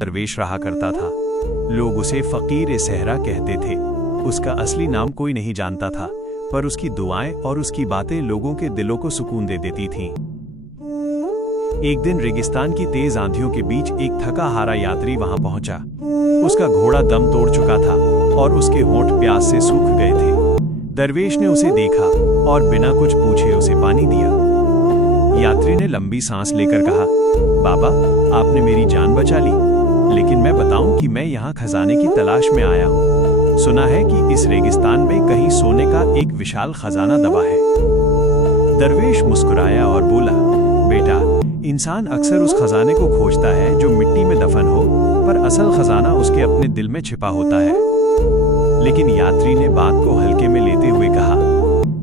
दरवेश रहा करता था। लोग उसे फकीर ए सहरा कहते थे। उसका असली नाम कोई नहीं जानता था, पर उसकी दुआएं और उसकी बातें लोगों के दिलों को सुकून दे देती थीं। एक दिन रेगिस्तान की तेज आंधियों के बीच एक थका हारा यात्री वहां पहुंचा। उसका घोड़ा दम तोड़ चुका था और उसके होंठ प्यास से सूख गए थे। दरवेश ने उसे देखा और बिना कुछ पूछे उसे पानी दिया। यात्री ने लंबी सांस लेकर कहा, बाबा, आपने मेरी जान बचा ली, लेकिन मैं बताऊं कि मैं यहाँ खजाने की तलाश में आया हूँ। सुना है कि इस रेगिस्तान में कहीं सोने का एक विशाल खजाना दबा है। दरवेश मुस्कुराया और बोला, बेटा, इंसान अक्सर उस खजाने को खोजता है जो मिट्टी में दफन हो, पर असल खजाना उसके अपने दिल में छिपा होता है। लेकिन यात्री ने बात को हल्के में लेते हुए कहा,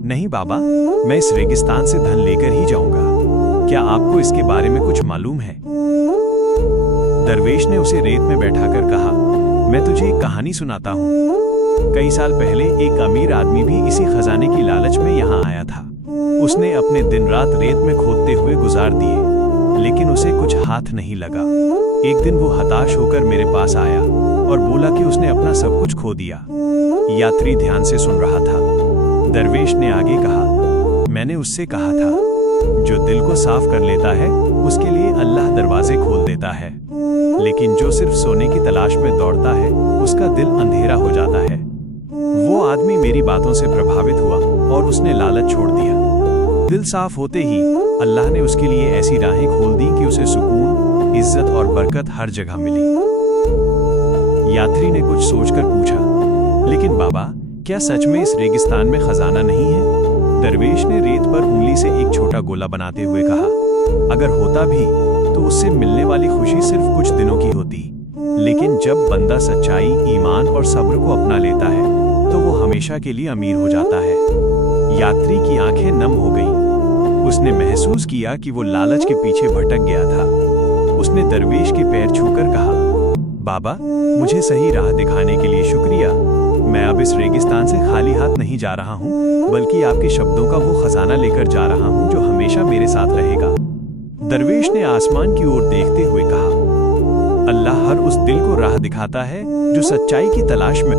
नहीं बाबा, मैं इस रेगिस्तान से धन लेकर ही जाऊंगा। क्या आपको इसके बारे में कुछ मालूम है? दरवेश ने उसे रेत में बैठाकर कहा, मैं तुझे एक कहानी सुनाता हूँ। कई साल पहले एक अमीर आदमी भी इसी खजाने की लालच में यहाँ आया था। उसने अपने दिन रात रेत में खोदते हुए गुजार दिए, लेकिन उसे कुछ हाथ नहीं लगा। एक दिन वो हताश होकर मेरे पास आया और बोला कि उसने अपना सब कुछ खो दिया। यात्री ध्यान से सुन रहा था। दरवेश ने आगे कहा, मैंने उससे कहा था, जो दिल को साफ कर लेता है उसके लिए अल्लाह दरवाजे खोल देता है, लेकिन जो सिर्फ सोने की तलाश में दौड़ता है उसका दिल अंधेरा हो जाता है। वो आदमी मेरी बातों से प्रभावित हुआ और उसने लालच छोड़ दिया। दिल साफ होते ही अल्लाह ने उसके लिए ऐसी राहें खोल दी कि उसे सुकून, इज्जत और बरकत हर जगह मिली। यात्री ने कुछ सोचकर पूछा, लेकिन बाबा, क्या सच में इस रेगिस्तान में खजाना नहीं है? दरवेश ने रेत पर उंगली से एक छोटा गोला बनाते हुए कहा, अगर होता भी तो उससे मिलने वाली खुशी सिर्फ कुछ दिनों की होती, लेकिन जब बंदा सच्चाई, ईमान और सब्र को अपना लेता है तो वो हमेशा के लिए अमीर हो जाता है। यात्री की आंखें नम हो गईं। उसने महसूस किया कि वो लालच के पीछे भटक गया था। उसने दरवेश के पैर छूकर कहा, बाबा, मुझे सही राह दिखाने के लिए शुक्रिया। मैं अब इस रेगिस्तान से खाली हाथ नहीं जा रहा हूँ, बल्कि आपके शब्दों का वो खजाना लेकर जा रहा हूँ जो हमेशा मेरे साथ रहेगा। दरवेश ने आसमान की ओर देखते हुए कहा, अल्लाह हर उस दिल को राह दिखाता है जो सच्चाई की तलाश में